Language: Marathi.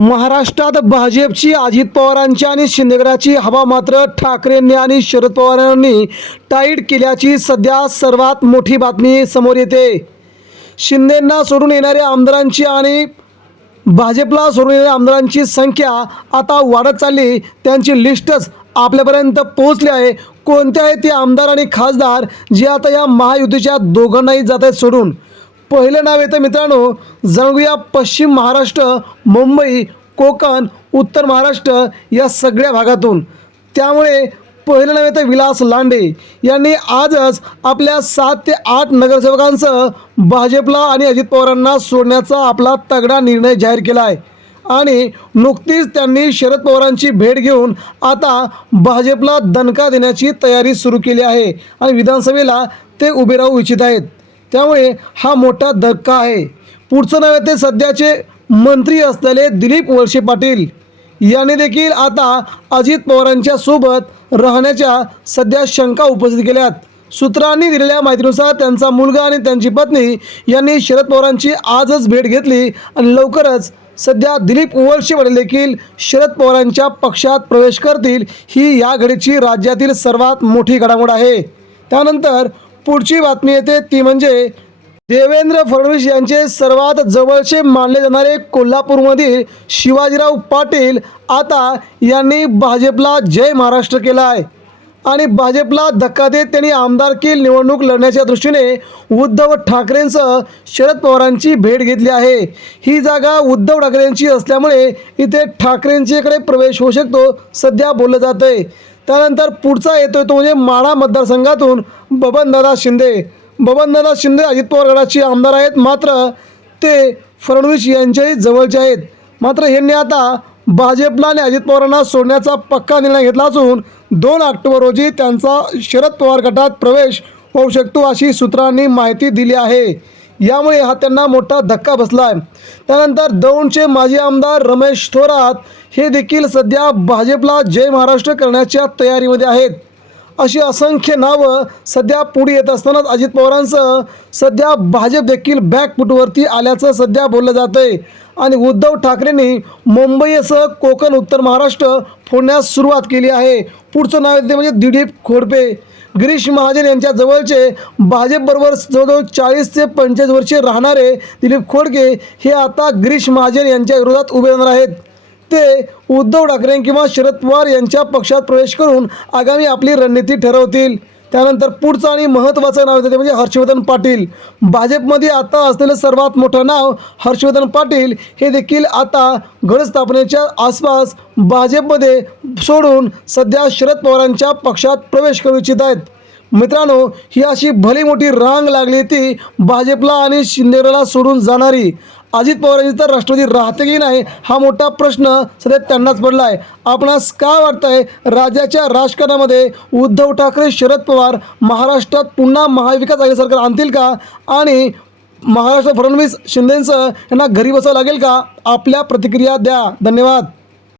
महाराष्ट्रात भाजपची अजित पवारांची आणि शिंदेगडाची हवा मात्र ठाकरेंनी आणि शरद पवारांनी टाईट केल्याची सध्या सर्वात मोठी बातमी समोर येते. शिंदेंना सोडून येणाऱ्या आमदारांची आणि भाजपला सोडून येणाऱ्या आमदारांची संख्या आता वाढत चालली. त्यांची लिस्टच आपल्यापर्यंत पोहोचली आहे. कोणते आहेत ते आमदार आणि खासदार जे आता या महायुतीच्या दोघांनाही जात आहेत सोडून? पहिलं नाव येतं मित्रांनो. जाणूया पश्चिम महाराष्ट्र मुंबई कोकण उत्तर महाराष्ट्र या सगळ्या भागातून. त्यामुळे पहिलं नाव येतं विलास लांडे. यांनी आजच आपल्या सात ते आठ नगरसेवकांसह भाजपला आणि अजित पवारांना सोडण्याचा आपला तगडा निर्णय जाहीर केला आहे आणि नुकतीच त्यांनी शरद पवारांची भेट घेऊन आता भाजपला दणका देण्याची तयारी सुरू केली आहे. आणि विधानसभेला ते उभे राहू इच्छित आहेत. त्यामुळे हा मोठा धक्का आहे. पुढचं नव्हे ते सध्याचे मंत्री असलेले दिलीप वळसे पाटील. यांनी देखील आता अजित पवारांच्या सोबत राहण्याच्या सध्या शंका उपस्थित केल्यात. सूत्रांनी दिलेल्या माहितीनुसार त्यांचा मुलगा आणि त्यांची पत्नी यांनी शरद पवारांची आजच भेट घेतली आणि लवकरच सध्या दिलीप वळसे पाटील देखील शरद पवारांच्या पक्षात प्रवेश करतील. ही या घडीची राज्यातील सर्वात मोठी घडामोड आहे. त्यानंतर पुढची बातमी येते ती म्हणजे देवेंद्र फडणवीस यांचे सर्वात जवळचे मानले जाणारे कोल्हापूरमधील शिवाजीराव पाटील आता यांनी भाजपला जय महाराष्ट्र केला आहे. आणि भाजपला धक्का देत त्यांनी आमदारकी निवडणूक लढण्याच्या दृष्टीने उद्धव ठाकरेंसह शरद पवारांची भेट घेतली आहे. ही जागा उद्धव ठाकरेंची असल्यामुळे इथे ठाकरेंच्याकडे प्रवेश होऊ शकतो सध्या बोललं जातं आहे त्यानंतर पुढचा येतोय तो म्हणजे माढा मतदारसंघातून बबनदादा शिंदे. बबनदादा शिंदे अजित पवार गटाचे आमदार आहेत. मात्र ते फडणवीस यांच्याही जवळचे आहेत. मात्र यांनी आता भाजपला आणि अजित पवारांना सोडण्याचा पक्का निर्णय घेतला असून दोन ऑक्टोबर रोजी त्यांचा शरद पवार गटात प्रवेश होऊ शकतो अशी सूत्रांनी माहिती दिली आहे. यामुळे हा त्यांना मोठा धक्का बसला आहे त्यानंतर दौंडचे माजी आमदार रमेश थोरात हे देखील सध्या भाजपला जय महाराष्ट्र करण्याच्या तयारीमध्ये आहेत. अशी असंख्य नावं सध्या पुढे येत असतानाच अजित पवारांसह सध्या भाजप देखील बॅकफुटवरती आल्याचं सध्या बोललं जात आहे आणि उद्धव ठाकरेंनी मुंबईसह कोकण उत्तर महाराष्ट्र फोडण्यास सुरुवात केली आहे. पुढचं नाव येते म्हणजे दिलीप खोडपे. गिरीश महाजन यांच्या जवळचे भाजपबरोबर जवळजवळ चाळीस ते पंचेचाळीस वर्षे राहणारे दिलीप खोडके हे आता गिरीश महाजन यांच्या विरोधात उभे राहणार आहेत. ते उद्धव ठाकरे किंवा शरद पवार यांच्या पक्षात प्रवेश करून आगामी आपली रणनीती ठरवतील. त्यानंतर पुढचं आणि महत्त्वाचं नाव येतं ते म्हणजे हर्षवर्धन पाटील. भाजपमध्ये आता असलेलं सर्वात मोठं नाव हर्षवर्धन पाटील हे देखील आता गड स्थापनेच्या आसपास भाजपमध्ये सोडून सध्या शरद पवारांच्या पक्षात प्रवेश करू इच्छित आहेत. मित्रांनो ही अशी भली मोठी रांग लागली ती भाजपला आणि शिंदेला सोडून जाणारी. अजित पवारांची तर राष्ट्रवादी राहते की नाही. हा मोठा प्रश्न सध्या त्यांनाच पडला आहे. आपणास काय वाटतंय? राज्याच्या राजकारणामध्ये उद्धव ठाकरे शरद पवार महाराष्ट्रात पुन्हा महाविकास आघाडी सरकार आणतील का? आणि महाराष्ट्र फडणवीस शिंदेंसह यांना घरी बसावं लागेल का? आपल्या प्रतिक्रिया द्या. धन्यवाद.